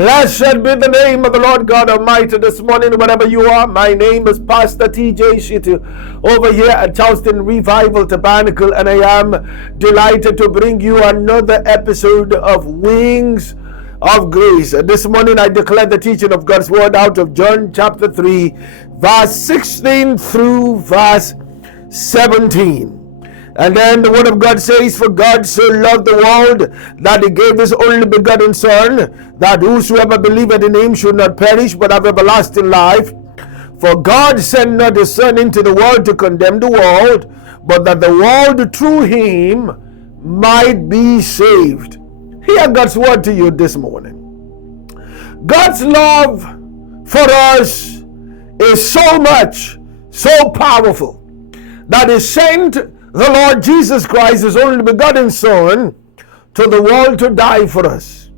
Blessed be the name of the Lord God Almighty this morning, wherever you are. My name is Pastor TJ Shitu over here at Charleston Revival Tabernacle, and I am delighted to bring you another episode of Wings of Grace. This morning I declare the teaching of God's Word out of John chapter 3, verse 16 through verse 17. And then the Word of God says, "For God so loved the world that He gave His only begotten Son, that whosoever believeth in Him should not perish but have everlasting life. For God sent not His Son into the world to condemn the world, but that the world through Him might be saved." Hear God's Word to you this morning. God's love for us is so much, so powerful, that He sent the Lord Jesus Christ, His only begotten Son, to the world to die for us.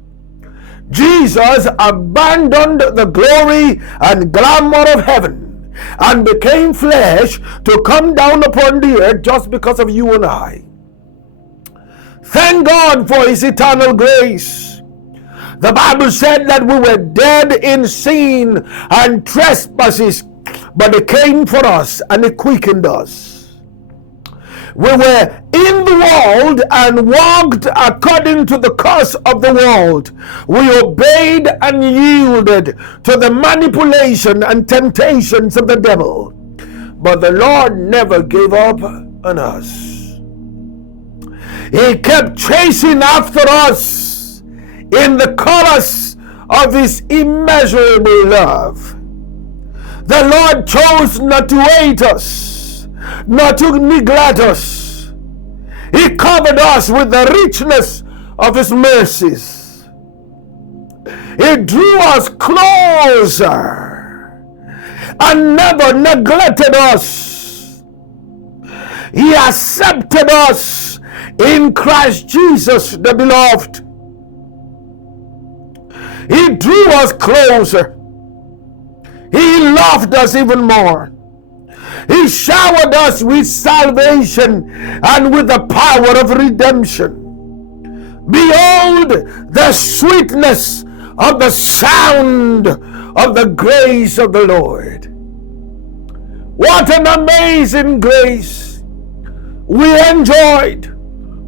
Jesus abandoned the glory and glamour of heaven and became flesh to come down upon the earth just because of you and I. Thank God for His eternal grace. The Bible said that we were dead in sin and trespasses, but He came for us and He quickened us. We were in the world and walked according to the course of the world. We obeyed and yielded to the manipulation and temptations of the devil. But the Lord never gave up on us. He kept chasing after us in the chorus of His immeasurable love. The Lord chose not to hate us, not to neglect us. He covered us with the richness of His mercies. He drew us closer and never neglected us. He accepted us in Christ Jesus the beloved. He drew us closer. He loved us even more. He showered us with salvation and with the power of redemption. Behold the sweetness of the sound of the grace of the Lord. What an amazing grace we enjoyed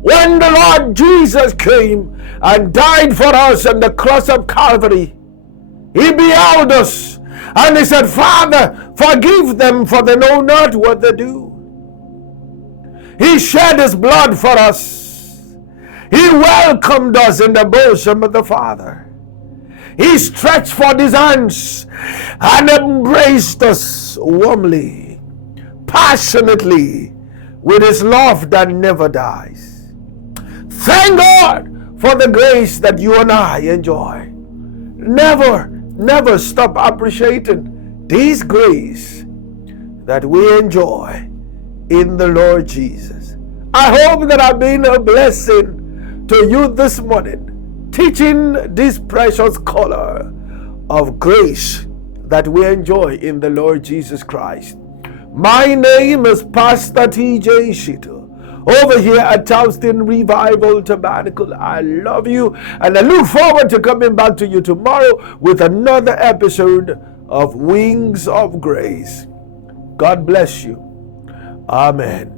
when the Lord Jesus came and died for us on the cross of Calvary. He beheld us and He said, "Father, forgive them, for they know not what they do." He shed His blood for us. He welcomed us in the bosom of the Father. He stretched forth His hands and embraced us warmly, passionately, with His love that never dies. Thank God for the grace that you and I enjoy. Never stop appreciating this grace that we enjoy in the Lord Jesus. I hope that I've been a blessing to you this morning, teaching this precious color of grace that we enjoy in the Lord Jesus Christ. My name is Pastor TJ Shitu, over here at Charleston Revival Tabernacle. I love you, and I look forward to coming back to you tomorrow with another episode of Wings of Grace. God bless you. Amen.